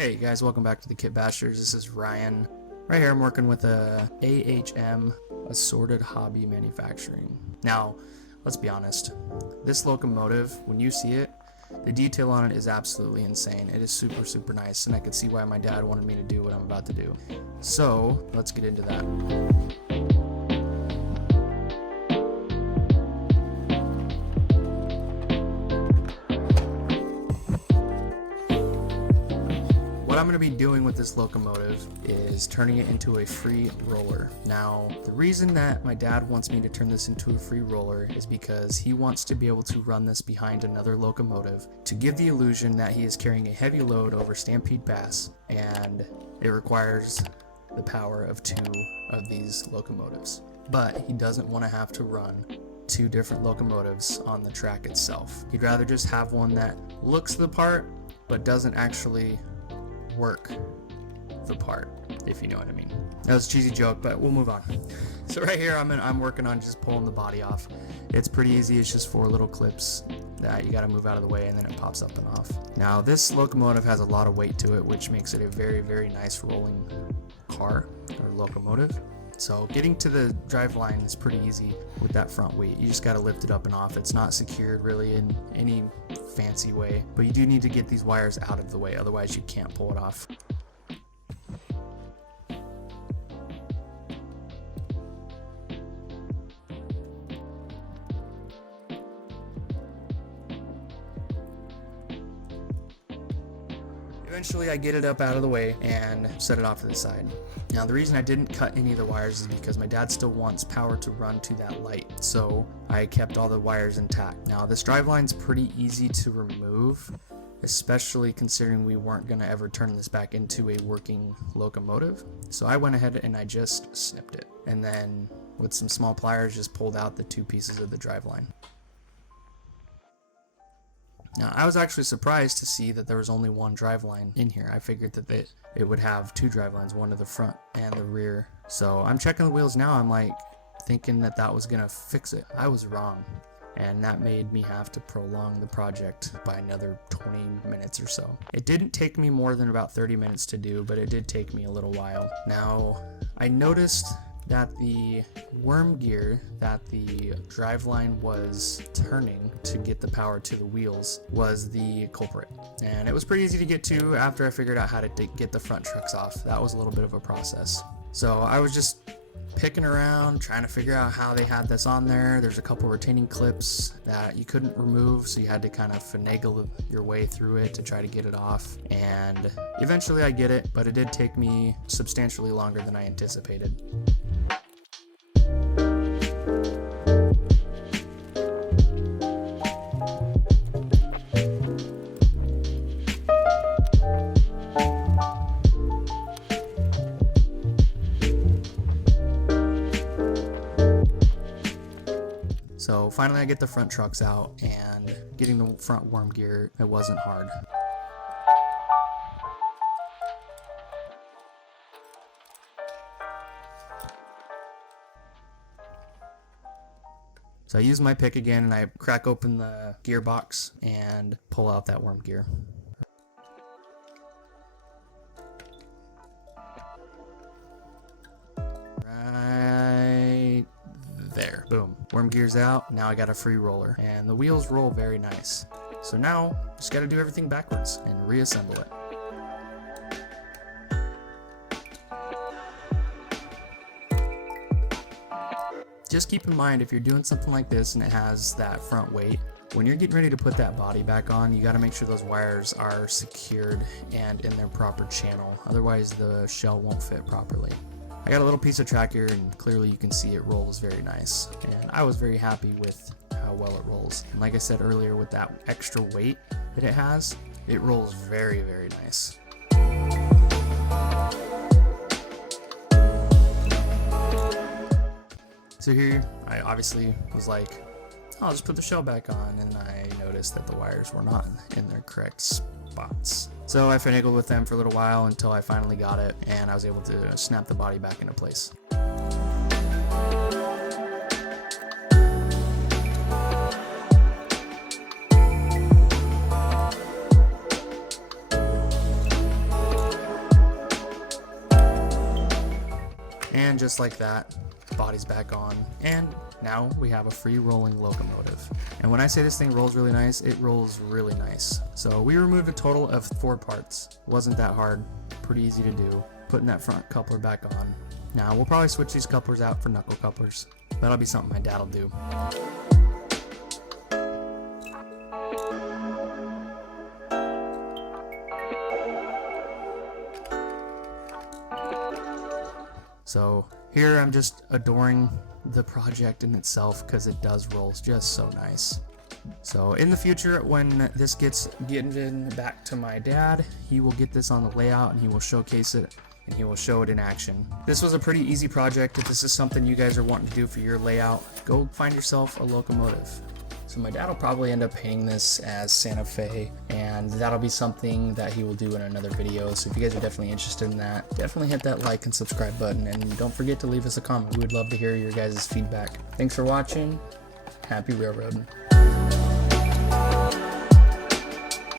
Hey guys, welcome back to the Thekitbashersyt. This is Ryan. Right here I'm working with a AHM, Assorted Hobby Manufacturing. Now, let's be honest. This locomotive, when you see it, the detail on it is absolutely insane. It is super nice, and I could see why my dad wanted me to do what I'm about to do. So, let's get into that. What I'm going to be doing with this locomotive is turning it into a free roller. Now, the reason that my dad wants me to turn this into a free roller is because he wants to be able to run this behind another locomotive to give the illusion that he is carrying a heavy load over Stampede Pass, and it requires the power of two of these locomotives. But he doesn't want to have to run two different locomotives on the track itself. He'd rather just have one that looks the part but doesn't actually work the part, if you know what I mean. That was a cheesy joke, but we'll move on. So right here I'm working on just pulling the body off. It's pretty easy. It's just 4 little clips that you got to move out of the way, and then it pops up and off. Now this locomotive has a lot of weight to it, which makes it a very nice rolling car or locomotive. So getting to the drive line is pretty easy with that front weight. You just got to lift it up and off. It's not secured really in any fancy way, but you do need to get these wires out of the way, otherwise you can't pull it off. Eventually I get it up out of the way and set it off to the side. Now the reason I didn't cut any of the wires is because my dad still wants power to run to that light, so I kept all the wires intact. Now this driveline is pretty easy to remove, especially considering we weren't going to ever turn this back into a working locomotive. So I went ahead and I just snipped it, and then with some small pliers just pulled out the 2 pieces of the driveline. Now, I was actually surprised to see that there was only 1 driveline in here. I figured that it would have 2 drivelines, one to the front and the rear. So I'm checking the wheels now. I'm like thinking that was gonna fix it. I was wrong, and that made me have to prolong the project by another 20 minutes or so. It didn't take me more than about 30 minutes to do, but it did take me a little while. Now, I noticed that the worm gear that the driveline was turning to get the power to the wheels was the culprit. And it was pretty easy to get to after I figured out how to get the front trucks off. That was a little bit of a process. So I was just picking around, trying to figure out how they had this on there. There's a couple retaining clips that you couldn't remove, so you had to kind of finagle your way through it to try to get it off. And eventually I get it, but it did take me substantially longer than I anticipated. So finally I get the front trucks out, and getting the front worm gear, it wasn't hard. So I use my pick again, and I crack open the gearbox and pull out that worm gear. Right there. Boom. Worm gear's out. Now I got a free roller, and the wheels roll very nice. So now just got to do everything backwards and reassemble it. Just keep in mind, if you're doing something like this and it has that front weight, when you're getting ready to put that body back on, you got to make sure those wires are secured and in their proper channel. Otherwise the shell won't fit properly. I got a little piece of track here, and clearly you can see it rolls very nice, and I was very happy with how well it rolls. And like I said earlier, with that extra weight that it has, it rolls very nice. So here I obviously was like, I'll just put the shell back on, and I noticed that the wires were not in their correct spots. So I finagled with them for a little while until I finally got it, and I was able to snap the body back into place. And just like that, body's back on, and now we have a free rolling locomotive. And when I say this thing rolls really nice, it rolls really nice. So we removed a total of 4 parts. It wasn't that hard, pretty easy to do. Putting that front coupler back on. Now we'll probably switch these couplers out for knuckle couplers. That'll be something my dad will do. So here I'm just adoring the project in itself because it does roll just so nice. So in the future, when this gets given back to my dad, he will get this on the layout and he will showcase it and he will show it in action. This was a pretty easy project. If this is something you guys are wanting to do for your layout, go find yourself a locomotive. So my dad will probably end up painting this as Santa Fe, and that'll be something that he will do in another video. So if you guys are definitely interested in that, definitely hit that like and subscribe button, and don't forget to leave us a comment. We would love to hear your guys' feedback. Thanks for watching. Happy railroading.